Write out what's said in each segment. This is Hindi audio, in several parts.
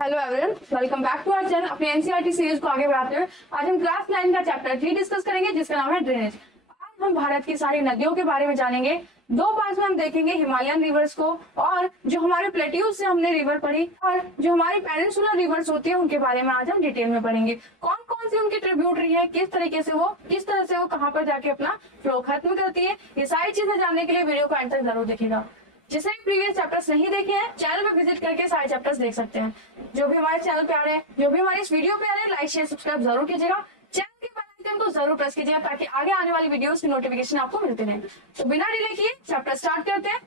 Hello everyone, welcome back to our channel. अपने एनसीईआरटी सीरीज को आगे बढ़ाते हुए आज हम क्लास 9 का चैप्टर 3 डिस्कस करेंगे, जिसका नाम है ड्रेनेज। आज हम भारत की सारी नदियों के बारे में जानेंगे। दो पार्ट्स में हम देखेंगे हिमालयन रिवर्स को, और जो हमारे प्लेट्यूज से हमने रिवर पढ़ी, और जो हमारी पेनिनसुलर रिवर्स होती है उनके बारे में आज हम डिटेल में पढ़ेंगे। कौन कौन सी उनकी ट्रिब्यूटरी है, किस तरह से वो कहाँ पर जाके अपना फ्लो खत्म करती है, ये सारी चीजें जानने के लिए वीडियो को अंत तक जरूर देखिएगा। जिसने प्रीवियस चैप्टर्स नहीं देखे हैं, चैनल पे विजिट करके सारे चैप्टर्स देख सकते हैं। जो भी हमारे चैनल पे आ रहे हैं, जो भी हमारे इस वीडियो पे आ रहे हैं, लाइक शेयर सब्सक्राइब जरूर कीजिएगा। चैनल के बेल आइकन को जरूर प्रेस कीजिएगा ताकि आगे आने वाली वीडियोस की नोटिफिकेशन आपको मिलते रहे। तो बिना डिले किए चैप्टर स्टार्ट करते हैं।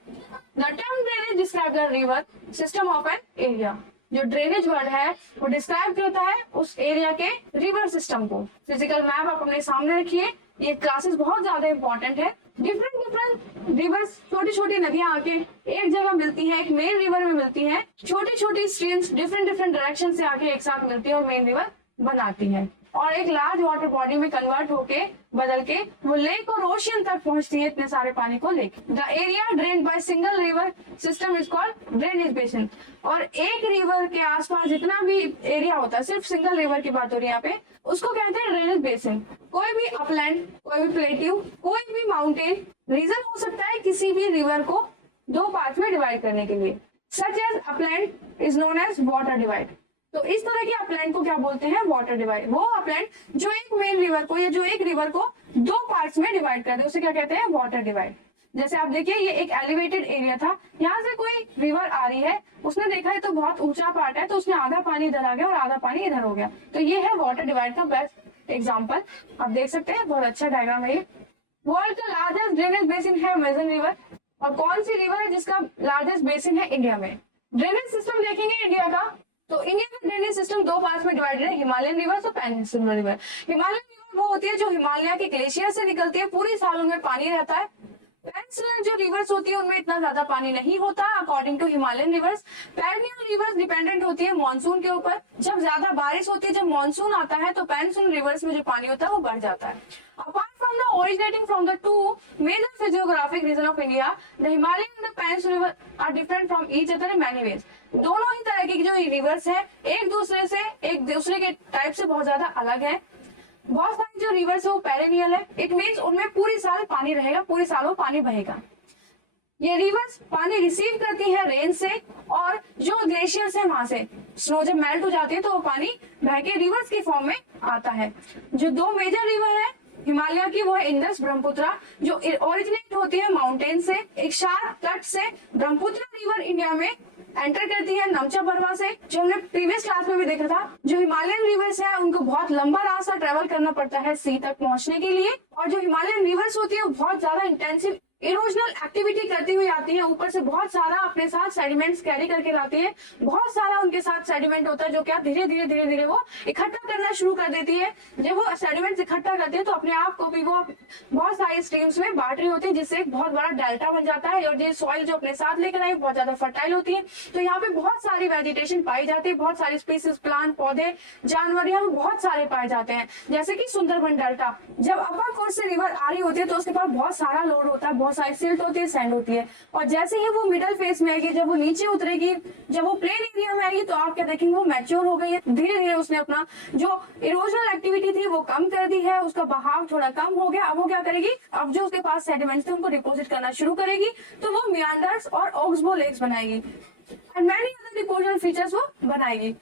The term drainage describe the river system of an area. जो ड्रेनेज वर्ड है वो डिस्क्राइब करता है उस एरिया के रिवर सिस्टम को। फिजिकल मैप आप अपने सामने रखिए, ये क्लासेस बहुत ज्यादा इंपॉर्टेंट है। डिफरेंट रिवर्स, छोटी छोटी नदियां आके एक जगह मिलती हैं, एक मेन रिवर में मिलती हैं। छोटी छोटी स्ट्रीम्स डिफरेंट डायरेक्शन से आके एक साथ मिलती है और मेन रिवर बनाती है, और एक लार्ज वाटर बॉडी में कन्वर्ट होके बदल के वो लेक और ओशियन तक पहुंचती है इतने सारे पानी को लेके। The area drained by single river system is called drainage basin. और एक रिवर के आसपास जितना भी एरिया होता है, सिर्फ सिंगल रिवर की बात हो रही है यहाँ पे, उसको कहते हैं ड्रेनेज बेसिन। कोई भी अपलैंड, कोई भी प्लेट्यू, कोई भी माउंटेन रीजन हो सकता है किसी भी रिवर को दो पार्ट में डिवाइड करने के लिए। Such as upland is known as water divide. तो इस तरह के अपलैंड को क्या बोलते हैं? Water divide. वो अपलैंड जो एक मेन रिवर को या जो एक रिवर को दो पार्ट्स में डिवाइड कर दे उसे क्या कहते हैं? Water divide. जैसे आप देखिए, ये एक एलिवेटेड एरिया था, यहाँ से कोई रिवर आ रही है, उसने देखा है तो बहुत ऊंचा पार्ट है, तो उसमें आधा पानी इधर आ गया और आधा पानी इधर हो गया। तो ये है वाटर डिवाइड का बेस्ट एग्जाम्पल। आप देख सकते हैं, बहुत अच्छा डायग्राम है ये। वर्ल्ड का लार्जेस्ट ड्रेनेज बेसिन है अमेजन रिवर। और कौन सी रिवर है जिसका लार्जेस्ट बेसिन है इंडिया में? ड्रेनेज सिस्टम देखेंगे इंडिया का, तो इंडिया का ड्रेनेज सिस्टम दो पार्ट्स में डिवाइडेड है, हिमालयन रिवर और पेनिनसुलर रिवर। हिमालयन रिवर वो होती है जो हिमालय के ग्लेशियर से निकलती है, पूरी साल उनमें पानी रहता है। पेनिनसुलर जो रिवर्स होती है उनमें इतना ज्यादा पानी नहीं होता according to Himalayan rivers. Perennial rivers dependent होती है मानसून के ऊपर। जब ज्यादा बारिश होती है, जब मानसून आता है, तो पेनिनसुलर रिवर्स में जो पानी होता है वो बढ़ जाता है। Apart from the originating from the two major physiographic region of India, the Himalayan and the peninsular river are different from each other in many ways. दोनों ही तरह की जो रिवर्स है एक दूसरे के टाइप से बहुत ज्यादा अलग है। बहुत सारी जो रिवर्स है वो पेरेनियल है, इट मीन्स उनमें पूरी साल पानी रहेगा, पूरी साल वो पानी बहेगा। ये रिवर्स पानी रिसीव करती है रेन से, और जो ग्लेशियर्स है वहां से स्नो जब मेल्ट हो जाती है तो वो पानी बह के रिवर्स की फॉर्म में आता है। जो दो मेजर रिवर है हिमालय की, वो है इंडस ब्रह्मपुत्र, जो ओरिजिनेट होती है माउंटेन से, एक शार्प कट से। ब्रह्मपुत्र रिवर इंडिया में एंटर करती है नमचा बरवा से, जो हमने प्रीवियस क्लास में भी देखा था। जो हिमालयन रिवर्स है उनको बहुत लंबा रास्ता ट्रेवल करना पड़ता है सी तक पहुंचने के लिए, और जो हिमालयन रिवर्स होती है वो बहुत ज्यादा इंटेंसिव इरोजनल एक्टिविटी करती हुई आती है। ऊपर से बहुत सारा अपने साथ सेडिमेंट्स कैरी करके लाती है। बहुत सारा उनके साथ सेडिमेंट होता है जो क्या धीरे धीरे वो इकट्ठा करना शुरू कर देती है। जब वो सेडिमेंट्स इकट्ठा करती है तो अपने आप को भी वो बहुत सारी स्ट्रीम्स में बांट रही होती है, जिससे एक बहुत बड़ा डेल्टा बन जाता है। और ये सॉइल जो अपने साथ लेकर आई बहुत ज्यादा फर्टाइल होती है, तो यहाँ पे बहुत सारी वेजिटेशन पाई जाती है। बहुत सारी स्पीसीज, प्लांट, पौधे, जानवर यहाँ पे बहुत सारे पाए जाते हैं। जैसे कि सुंदरबन डेल्टा, जब अपर कोर्स से रिवर आ रही होती है तो उसके पास बहुत सारा लोड होता है, बहुत सारी सिल्ट होती है, सैंड होती है। और जैसे ही वो मिडल फेस में आएगी, जब वो नीचे उतरेगी, जब वो प्लेन एरिया में आएगी, तो आप क्या देखेंगे वो मैच्योर हो गई है। धीरे धीरे उसने अपना जो इरोजनल एक्टिविटी थी वो कम कर दी है, उसका बहाव थोड़ा कम हो गया। अब वो क्या करेगी, अब जो उसके पास सेडिमेंट्स थे उनको डिपोजिट करना शुरू करेगी, तो वो मियांडर्स और ऑक्सबो लेक्स बनाएगी, and many other deposition features वो बनाएगी,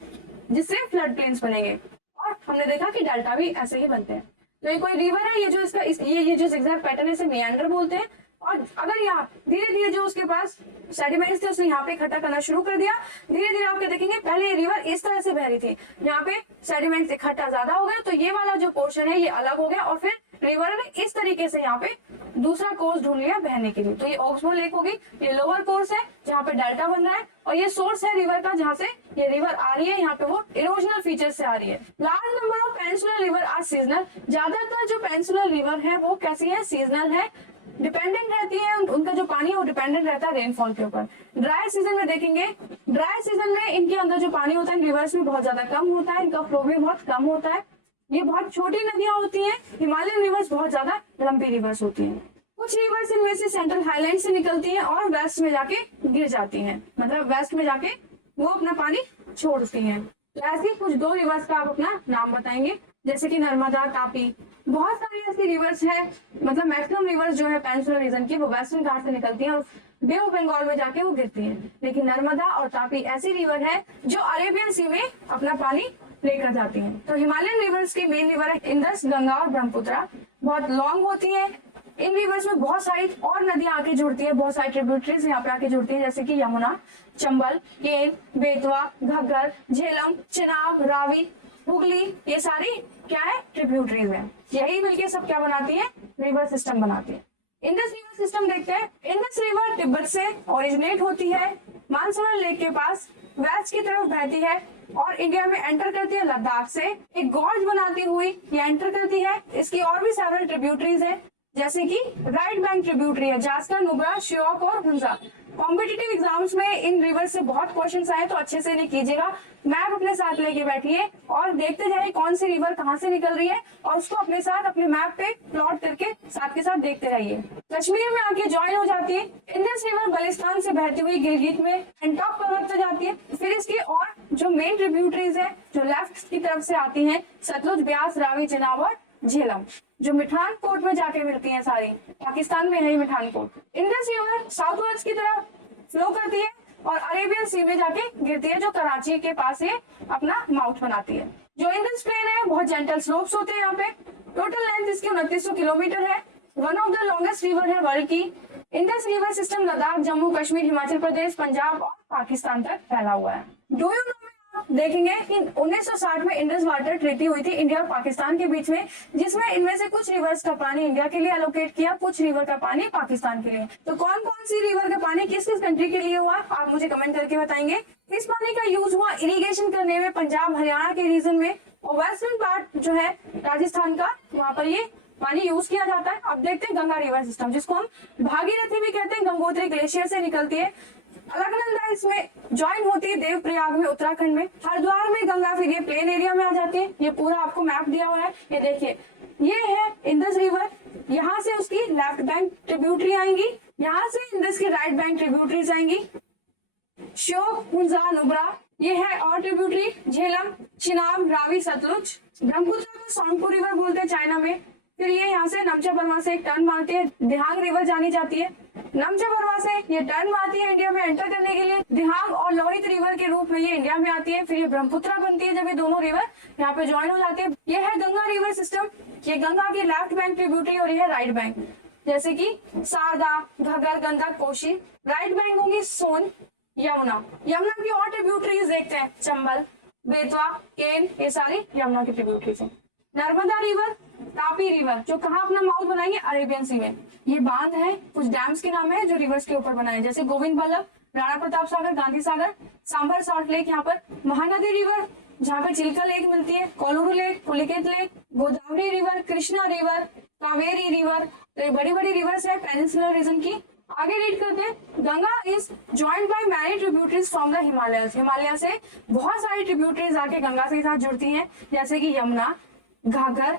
जिससे फ्लड प्लेन्स बनेंगे। और हमने देखा कि डेल्टा भी ऐसे ही बनते हैं। तो ये कोई रिवर है, ये जो इसका ये जो जिगजैग पैटर्न है इसे मियांडर बोलते हैं। और अगर यहाँ धीरे धीरे जो उसके पास सेडिमेंट्स थे उसने यहाँ पे इकट्ठा करना शुरू कर दिया। धीरे धीरे आप क्या देखेंगे, पहले ये रिवर इस तरह से बह रही थी, यहाँ पे सेडिमेंट्स इकट्ठा ज्यादा हो गया, तो ये वाला जो पोर्शन है ये अलग हो गया, और फिर रिवर ने इस तरीके से यहाँ पे दूसरा कोर्स ढूंढ लिया बहने के लिए। तो ये ऑक्सबो लेक होगी, ये लोअर कोर्स है जहाँ पे डेल्टा बन रहा है, और ये सोर्स है रिवर का जहाँ से ये रिवर आ रही है, यहाँ पे वो इरोजनल फीचर से आ रही है। Large number of peninsular river are seasonal. ज्यादातर जो पेनिनसुलर रिवर है वो कैसी है? सीजनल है, डिपेंडेंट रहती है, उनका जो पानी है वो डिपेंडेंट रहता है रेनफॉल के ऊपर। ड्राई सीजन में देखेंगे, ड्राई सीजन में इनके अंदर जो पानी होता है रिवर्स में बहुत ज्यादा कम होता है, इनका फ्लो भी बहुत कम होता है। ये बहुत छोटी नदियां होती हैं। हिमालयन रिवर्स बहुत ज्यादा लंबी रिवर्स होती हैं। कुछ रिवर्स इनमें से सेंट्रल हाईलैंड से निकलती हैं और वेस्ट में जाके गिर जाती हैं, मतलब वेस्ट में जाके वो अपना पानी छोड़ती हैं। तो ऐसी कुछ 2 रिवर्स का आप अपना नाम बताएंगे, जैसे कि नर्मदा, तापी। बहुत सारी ऐसी रिवर्स है, मतलब मैक्सिमम रिवर्स जो है पेनिनसुलर रीजन की वो वेस्टर्न घाट से निकलती हैं और बे ऑफ बंगाल में जाके वो गिरती हैं। लेकिन नर्मदा और तापी ऐसी रिवर है जो अरेबियन सी में अपना पानी लेकर जाती हैं। तो हिमालयन रिवर्स के मेन रिवर है इंडस, गंगा और ब्रह्मपुत्र। बहुत लॉन्ग होती है। इन रिवर्स में बहुत सारी और नदियां आके जुड़ती है, बहुत सारी ट्रिब्यूटरीज यहाँ पे आके जुड़ती है, जैसे कि यमुना, चंबल, केन, बेतवा, घग्गर, झेलम, चिनाब, रावी, हुगली, ये सारी क्या है? ट्रिब्यूटरीज है। यही मिलके सब क्या बनाती है? रिवर सिस्टम बनाती है। इंडस रिवर सिस्टम देखते हैं। इंडस रिवर तिब्बत से ओरिजिनेट होती है, मानसरोवर लेक के पास वेस्ट की तरफ बहती है और इंडिया में एंटर करती है लद्दाख से, एक गॉर्ज बनाती हुई ये एंटर करती है। इसकी और भी सेवरल ट्रिब्यूटरीज है, जैसे कि राइट बैंक ट्रिब्यूटरी है, जास्कर, नुब्रा, श्योक और हुंजा। कॉम्पिटिटिव एग्जाम्स में इन रिवर से बहुत क्वेश्चंस आए, तो अच्छे से नहीं कीजिएगा। मैप अपने साथ लेके बैठिए और देखते जाइए कौन सी रिवर कहाँ से निकल रही है और उसको अपने साथ अपने मैप पे प्लॉट करके साथ के साथ देखते रहिए। कश्मीर में आके ज्वाइन हो जाती है। इंडस रिवर बलिस्तान से बहती हुई गिलगित में एंटॉप पर्वत पे जाती है। फिर इसकी और जो मेन ट्रिब्यूटरीज है जो लेफ्ट की तरफ से आती है, सतलुज, ब्यास, रावी, चिनाब और झेलम, जो मिठान कोट में जाके मिलती हैं सारी। पाकिस्तान में है Mithankot. Indus river south west की तरफ फ्लो करती है और अरेबियन सी में जाके गिरती है, जो कराची के पास ये अपना माउथ बनाती है। जो इंडस प्लेन है बहुत जेंटल स्लोप्स होते हैं यहाँ पे। टोटल लेंथ इसकी 2900 किलोमीटर है। One of the longest river है वर्ल्ड की। Indus river system Ladakh, Jammu Kashmir, Himachal Pradesh, Punjab और पाकिस्तान तक फैला हुआ है। डू यू नो आप देखेंगे कि 1960 में इंडस वाटर ट्रीटी हुई थी इंडिया और पाकिस्तान के बीच में, जिसमें इनमें से कुछ रिवर्स का पानी इंडिया के लिए एलोकेट किया, कुछ रिवर का पानी पाकिस्तान के लिए। तो कौन कौन सी रिवर का पानी किस किस कंट्री के लिए हुआ, आप मुझे कमेंट करके बताएंगे। इस पानी का यूज हुआ इरिगेशन करने में पंजाब, हरियाणा के रीजन में, और वेस्टर्न पार्ट जो है राजस्थान का, वहाँ पर ये पानी यूज किया जाता है। अब देखते हैं गंगा रिवर सिस्टम, जिसको हम भागीरथी भी कहते हैं, गंगोत्री ग्लेशियर से निकलती है। अलकनंदा इसमें ज्वाइन होती है देवप्रयाग में, उत्तराखंड में। हरिद्वार में गंगा फिर ये प्लेन एरिया में आ जाती है। ये पूरा आपको मैप दिया हुआ है, ये देखिए, ये है इंडस रिवर। यहाँ से उसकी लेफ्ट बैंक ट्रिब्यूटरी आएंगी, यहाँ से इंडस की राइट बैंक ट्रिब्यूटरीज आएंगी, श्योक, हुंजा, नुब्रा, ये है और ट्रिब्यूटरी, झेलम, चिनाब, रावी, सतलुज। ब्रह्मपुत्र को सोनपुर रिवर बोलते हैं चाइना में। फिर ये यहाँ से नमचा बर्मा से एक टर्न मारती है, दिहांग रिवर जानी जाती है। नमचा बर्मा से ये टर्न मारती है इंडिया में एंटर करने के लिए, दिहांग और लोहित रिवर के रूप में ये इंडिया में आती है। फिर ये ब्रह्मपुत्र बनती है जब ये दोनों रिवर यहाँ पे ज्वाइन हो जाती है। ये है गंगा रिवर सिस्टम, ये गंगा की लेफ्ट बैंक ट्रिब्यूटरी और ये है राइट बैंक, जैसे कि शारदा, घग्गर, गंडक, कोसी। राइट बैंक होंगी सोन, यमुना। यमुना की और ट्रिब्यूटरीज देखते हैं, चंबल, बेतवा, केन, ये सारी यमुना की ट्रिब्यूटरीज है। नर्मदा रिवर, तापी रिवर, जो कहाँ अपना माउथ बनाएंगे? अरेबियन सी में। ये बांध है, कुछ डैम्स के नाम है जो रिवर्स के ऊपर बनाए, जैसे गोविंद बल्लभ, राणा प्रताप सागर, गांधी सागर, सांभर सॉल्ट लेक। यहाँ पर महानदी रिवर, जहाँ पे चिल्का लेक मिलती है, Kolleru lake, Pulicat lake, Godavari river, Krishna river, Kaveri river. तो ये बड़ी बड़ी रिवर्स है पेनिनसुलर रीजन की। आगे रीड करते हैं, Ganga is joined by many tributaries from the Himalayas. Himalaya से बहुत सारी ट्रिब्यूटरीज आके गंगा के साथ जुड़ती हैं, जैसे कि यमुना, घाघर,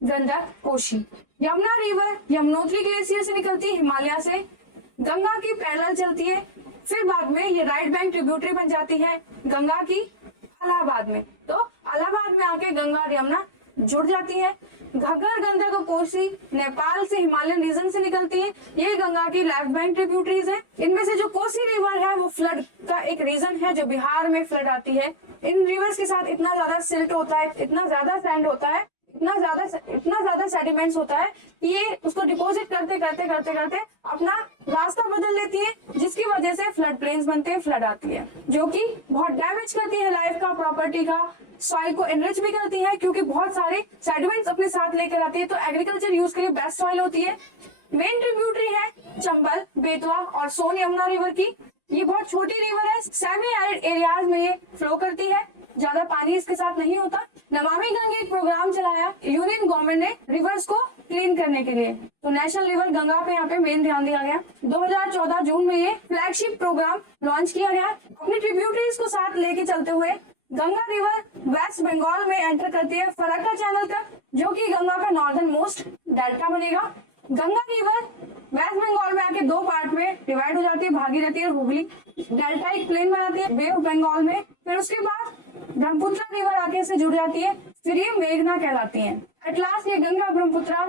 गंडक, कोशी। यमुना रिवर यमुनोत्री ग्लेशियर से निकलती है, हिमालय से गंगा की पैरेलल चलती है। फिर बाद में ये राइट बैंक ट्रिब्यूटरी बन जाती है गंगा की इलाहाबाद में। तो इलाहाबाद में आके गंगा और यमुना जुड़ जाती है। घग्गर, गंडक और कोसी नेपाल से हिमालयन रीजन से निकलती है। ये गंगा की लेफ्ट बैंक ट्रिब्यूटरीज है। इनमें से जो कोसी रिवर है वो फ्लड का एक रीजन है, जो बिहार में फ्लड आती है। इन रिवर्स के साथ इतना ज्यादा सिल्ट होता है, इतना ज्यादा सैंड होता है, इतना ज्यादा सेडिमेंट्स होता है कि ये उसको डिपॉजिट करते करते करते करते अपना रास्ता बदल लेती है, जिसकी वजह से फ्लड प्लेन्स बनते हैं, फ्लड आती है, जो कि बहुत डैमेज करती है लाइफ का, प्रॉपर्टी का, सॉइल को एनरिच भी करती है, क्योंकि बहुत सारे सेडिमेंट्स अपने साथ लेकर आती है। तो एग्रीकल्चर यूज के लिए बेस्ट सॉइल होती है। मेन ट्रिब्यूटरी है चंबल, बेतवा और सोन यमुना रिवर की। ये बहुत छोटी रिवर है, सेमी एरिड एरियाज में ये फ्लो करती है, ज्यादा पानी इसके साथ नहीं होता। नमामि गंगे एक प्रोग्राम चलाया यूनियन गवर्नमेंट ने रिवर्स को क्लीन करने के लिए, तो नेशनल रिवर गंगा पे यहाँ पे मेन ध्यान दिया गया। 2014 जून में ये फ्लैगशिप प्रोग्राम लॉन्च किया गया। अपनी ट्रिब्यूटरीज को साथ लेके चलते हुए गंगा रिवर वेस्ट बंगाल में एंटर करती है फरक्का चैनल तक, जो कि गंगा का नॉर्दर्न मोस्ट डेल्टा बनेगा। गंगा रिवर वेस्ट बंगाल में आके दो पार्ट में डिवाइड हो जाती है, भागीरथी और हुगली डेल्टाइक प्लेन बनाती है बे ऑफ बंगाल में। फिर उसके बाद ब्रह्मपुत्र रिवर आके से जुड़ जाती है, फिर ये मेघना कहलाती है। एट लास्ट ये गंगा ब्रह्मपुत्र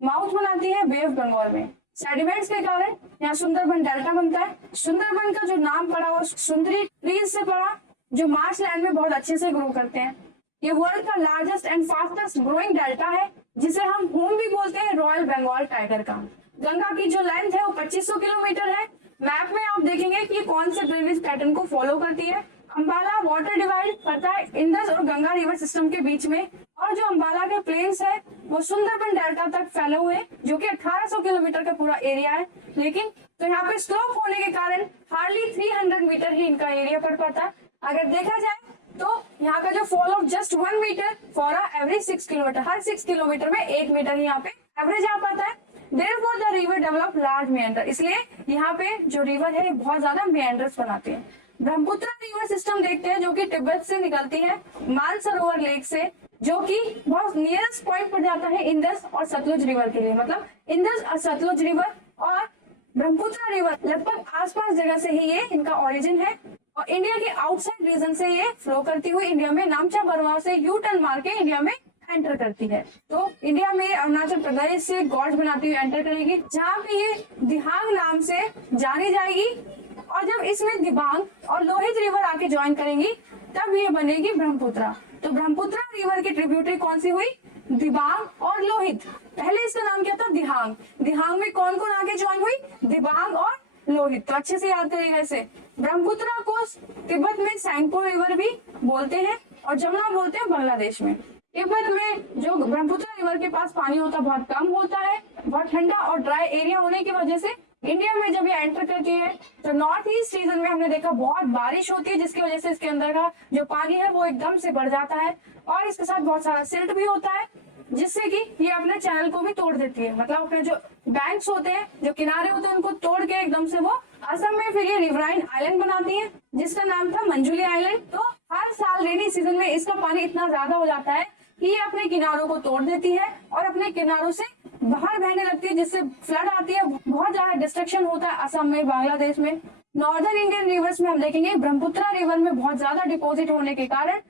माउथ बनाती है बे ऑफ बंगाल में। सेडिमेंट्स के कारण यहाँ सुंदरबन डेल्टा बनता है। सुंदरबन का जो नाम पड़ा वो सुंदरी ट्रीज से पड़ा, जो मार्श लैंड में बहुत अच्छे से ग्रो करते हैं। ये वर्ल्ड का largest and fastest growing delta है, जिसे हम होम भी बोलते हैं रॉयल बंगाल टाइगर का। गंगा की जो लेंथ है वो 2500 किलोमीटर है। मैप में आप देखेंगे कि कौन से ड्रेनेज पैटर्न को फॉलो करती है। अंबाला वाटर डिवाइड करता है इंडस और गंगा रिवर सिस्टम के बीच में, और जो अंबाला के प्लेन्स है वो सुंदरबन डेल्टा तक फैले हुए, जो कि 1800 किलोमीटर का पूरा एरिया है। लेकिन तो यहाँ पे स्लोप होने के कारण हार्डली 300 मीटर ही इनका एरिया पड़ पाता। अगर देखा जाए तो यहाँ का जो fall of just 1 metre for every 6 kilometre, हर 6 किलोमीटर में 1 मीटर ही यहाँ पे एवरेज आ पाता है। Therefore the river develop large meander, इसलिए यहाँ पे जो रिवर है बहुत ज्यादा मेंडर्स बनाते हैं। ब्रह्मपुत्र रिवर सिस्टम देखते हैं, जो कि तिब्बत से निकलती है मानसरोवर लेक से, जो कि बहुत नियरेस्ट पॉइंट पर जाता है इंडस और सतलुज रिवर के लिए। मतलब इंडस और सतलुज रिवर और ब्रह्मपुत्र रिवर लगभग आसपास जगह से ही ये इनका ओरिजिन है, और इंडिया के आउटसाइड रीजन से ये फ्लो करती हुई इंडिया में नामचा बरवा से यू टर्न मार के इंडिया में एंटर करती है। तो इंडिया में अरुणाचल प्रदेश से गॉर्ज बनाती हुई एंटर करेगी, जहाँ पे ये दिहांग नाम से जानी जाएगी। और जब इसमें दिबांग और लोहित रिवर आके ज्वाइन करेंगी तब ये बनेगी ब्रह्मपुत्र। तो ब्रह्मपुत्र रिवर की ट्रिब्यूटरी कौन सी हुई? दिबांग और लोहित। पहले इसका नाम क्या था? दिहांग। दिहांग में कौन कौन आके ज्वाइन हुई? दिबांग और लोहित। तो अच्छे से याद करिएगा इसे। ब्रह्मपुत्र को तिब्बत में सैंगपो रिवर भी बोलते हैं और जमुना बोलते हैं बांग्लादेश में। तिब्बत में जो ब्रह्मपुत्र रिवर के पास पानी होता है बहुत कम होता है, बहुत ठंडा और ड्राई एरिया होने की वजह से इंडिया में जब ये एंटर करती है तो नॉर्थ ईस्ट रीजन में हमने देखा बहुत बारिश होती है, जिसकी वजह से इसके अंदर का जो पानी है वो एकदम से बढ़ जाता है, और इसके साथ बहुत सारा सिल्ट भी होता है, जिससे कि ये अपने चैनल को भी तोड़ देती है। मतलब अपने जो बैंक्स होते हैं, जो किनारे होते हैं, उनको तोड़ के एकदम से वो असम में फिर ये रिवराइन आइलैंड बनाती है, जिसका नाम था मंजुली आइलैंड। तो हर साल रेनी सीजन में इसका पानी इतना ज्यादा हो जाता है कि ये अपने किनारों को तोड़ देती है और अपने किनारों से बाहर बहने लगती है, जिससे फ्लड आती है, बहुत ज्यादा डिस्ट्रक्शन होता है असम में, बांग्लादेश में। नॉर्दर्न इंडियन रिवर्स में हम देखेंगे ब्रह्मपुत्र रिवर में बहुत ज्यादा डिपॉजिट होने के कारण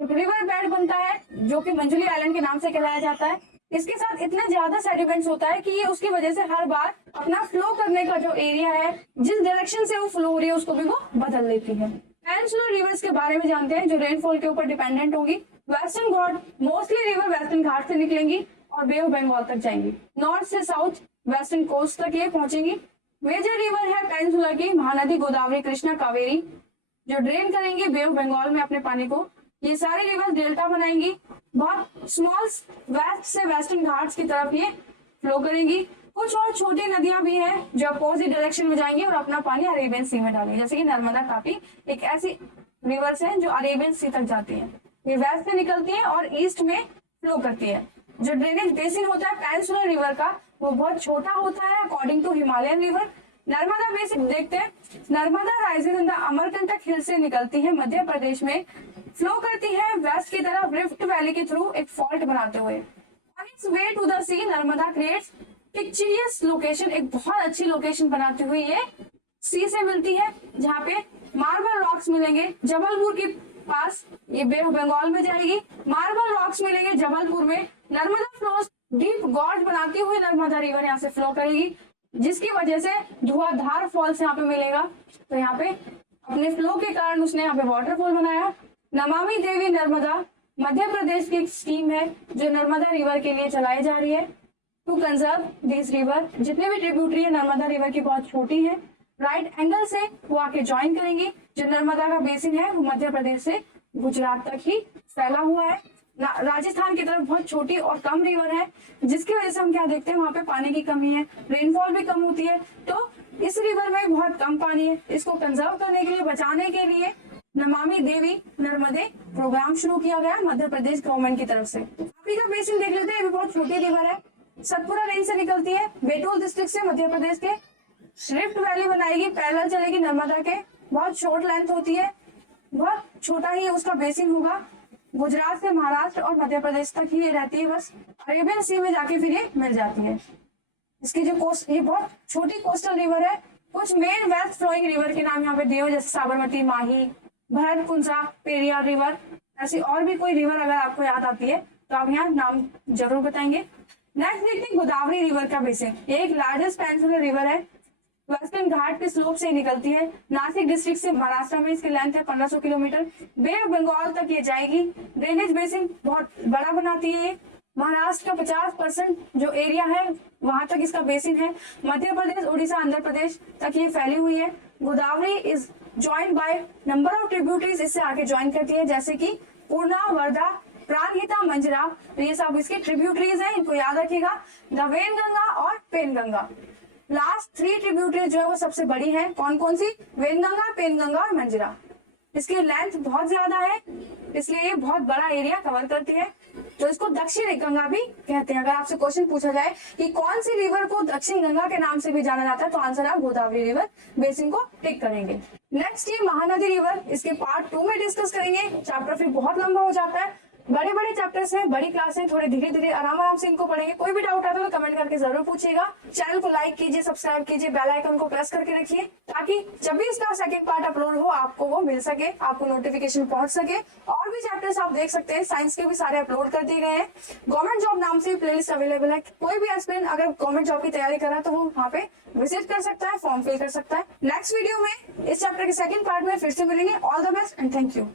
रिवर बेड बनता है, जो कि मंजुली आइलैंड के नाम से कहलाया जाता है। इसके साथ इतना ज्यादा सेडिमेंट्स होता है कि ये उसकी वजह से हर बार अपना फ्लो करने का जो एरिया है, जिस डायरेक्शन से वो फ्लो हो रही है, उसको भी वो बदल लेती है। पेनिनसुलर रिवर्स के बारे में जानते हैं, जो रेनफॉल के ऊपर डिपेंडेंट होंगी। वेस्टर्न घाट, मोस्टली रिवर वेस्टर्न घाट से निकलेंगी और बे ऑफ बंगाल तक जाएंगी। नॉर्थ से साउथ वेस्टर्न कोस्ट तक ये पहुंचेंगी। मेजर रिवर है पेनिनसुला की महानदी गोदावरी, कृष्णा, कावेरी, जो ड्रेन करेंगे बे ऑफ बंगाल में अपने पानी को। ये सारी रिवर्स डेल्टा बनाएंगी, बहुत स्मॉल वेस्ट से वेस्टर्न घाट्स की तरफ ये फ्लो करेंगी। कुछ और छोटी नदियां भी हैं जो अपोजिट डायरेक्शन में जाएंगी और अपना पानी अरेबियन सी में डालेंगी, जैसे कि नर्मदा, तापी एक ऐसी रिवर्स है जो अरेबियन सी तक जाती है। ये वेस्ट से निकलती है और ईस्ट में फ्लो करती है। जो ड्रेनेज बेसिन होता है पेनिनसुलर रिवर का, वो बहुत छोटा होता है according to Himalayan river. Narmada basin देखते हैं, Narmada rises in the Amarkantak hill से निकलती है मध्य प्रदेश में, फ्लो करती है वेस्ट की तरफ रिफ्ट वैली के थ्रू एक फॉल्ट बनाते हुए। On its way to the sea Narmada creates picturesque location, एक बहुत अच्छी लोकेशन बनाती हुई ये सी से मिलती है, जहाँ पे मार्बल रॉक्स मिलेंगे। जबलपुर के पास ये बे ऑफ बंगाल में जाएगी, मार्बल रॉक्स मिलेंगे जबलपुर में। नर्मदा फ्लोस डीप गॉर्ज बनाती हुई नर्मदा रिवर यहाँ से फ्लो करेगी, जिसकी वजह से धुआंधार फॉल्स यहाँ पे मिलेगा। तो यहाँ पे अपने फ्लो के कारण उसने यहाँ पे वाटरफॉल बनाया। नमामि देवी नर्मदा मध्य प्रदेश की एक स्कीम है जो नर्मदा रिवर के लिए चलाई जा रही है टू कंजर्व दिस रिवर। जितने भी ट्रिब्यूटरी है नर्मदा रिवर की बहुत छोटी है, राइट एंगल से वो आके ज्वाइन करेंगी। जो नर्मदा का बेसिन है वो मध्य प्रदेश से गुजरात तक ही फैला हुआ है। राजस्थान की तरफ बहुत छोटी और कम रिवर है, जिसकी वजह से हम क्या देखते हैं, वहाँ पे पानी की कमी है, रेनफॉल भी कम होती है। तो इस रिवर में बहुत कम पानी है, इसको कंजर्व करने के लिए, बचाने के लिए नमामि देवी नर्मदे प्रोग्राम शुरू किया गया मध्य प्रदेश गवर्नमेंट की तरफ से। तापी का बेसिन देख लेते हैं, ये भी बहुत छोटी रिवर है, सतपुरा रेंज से निकलती है, बेटुल डिस्ट्रिक्ट से मध्य प्रदेश के। रिफ्ट वैली बनाएगी, पैरेलल चलेगी नर्मदा के, बहुत शॉर्ट लेंथ होती है, बहुत छोटा ही उसका बेसिन होगा। गुजरात से महाराष्ट्र और मध्य प्रदेश तक ही ये रहती है, बस अरेबियन सी में जाके फिर ये मिल जाती है। इसकी जो कोस्ट, ये बहुत छोटी कोस्टल रिवर है। कुछ मेन वेस्ट फ्लोइंग रिवर के नाम यहाँ पे दिए हुए, जैसे साबरमती, माही, भरतपुंजा, पेरियार रिवर। ऐसी और भी कोई रिवर अगर आपको याद आती है तो आप यहाँ नाम जरूर बताएंगे। नेक्स्ट देखते हैं गोदावरी रिवर का बेसिन। ये एक लार्जेस्ट पेनिनसुलर रिवर है, वेस्टर्न घाट के स्लोप से निकलती है। नासिक डिस्ट्रिक्ट से महाराष्ट्र में इसकी लेंथ है 1500 किलोमीटर। बे ऑफ बंगाल तक ये जाएगी। ड्रेनेज बेसिन बहुत बड़ा बनाती है। महाराष्ट्र का 50% जो एरिया है वहां तक इसका बेसिन है। मध्य प्रदेश, उड़ीसा, आंध्र प्रदेश तक ये फैली हुई है। Godavari is joint by number of tributaries, इससे आगे ज्वाइन करती है, जैसे कि पूर्णा, वर्धा, प्राणहिता, मंजरा। तो ये सब इसके ट्रिब्यूटरीज हैं, इनको याद रखिएगा। द वेनगंगा और पेनगंगा। लास्ट 3 ट्रिब्यूटरीज जो है वो सबसे बड़ी है। कौन कौन सी? वेनगंगा, पेनगंगा और मंजरा। इसकी लेंथ बहुत ज्यादा है, इसलिए ये बहुत बड़ा एरिया कवर करती है। तो इसको दक्षिण गंगा भी कहते हैं। अगर आपसे क्वेश्चन पूछा जाए कि कौन सी रिवर को दक्षिण गंगा के नाम से भी जाना जाता है, तो आंसर आप गोदावरी रिवर बेसिन को टिक करेंगे। नेक्स्ट ये महानदी रिवर, इसके पार्ट 2 में डिस्कस करेंगे। चैप्टर फिर बहुत लंबा हो जाता है। बड़े बड़े चैप्टर्स हैं, बड़ी क्लास है, थोड़े धीरे धीरे आराम से इनको पढ़ेंगे। कोई भी डाउट आता है तो कमेंट करके जरूर पूछिएगा। चैनल को लाइक कीजिए, सब्सक्राइब कीजिए, बेल आइकन को प्रेस करके रखिए, ताकि जब भी इसका सेकंड पार्ट अपलोड हो आपको वो मिल सके, आपको नोटिफिकेशन पहुंच सके। और भी चैप्टर्स आप देख सकते हैं, साइंस के भी सारे अपलोड कर दिए गए हैं। गवर्नमेंट जॉब नाम से प्लेलिस्ट अवेलेबल है। कोई भी एस्पिरेंट अगर गवर्नमेंट जॉब की तैयारी कर रहा है तो वो वहाँ पे विजिट कर सकता है, फॉर्म फिल कर सकता है। नेक्स्ट वीडियो में इस चैप्टर के सेकंड पार्ट में फिर से मिलेंगे। All the best and thank you.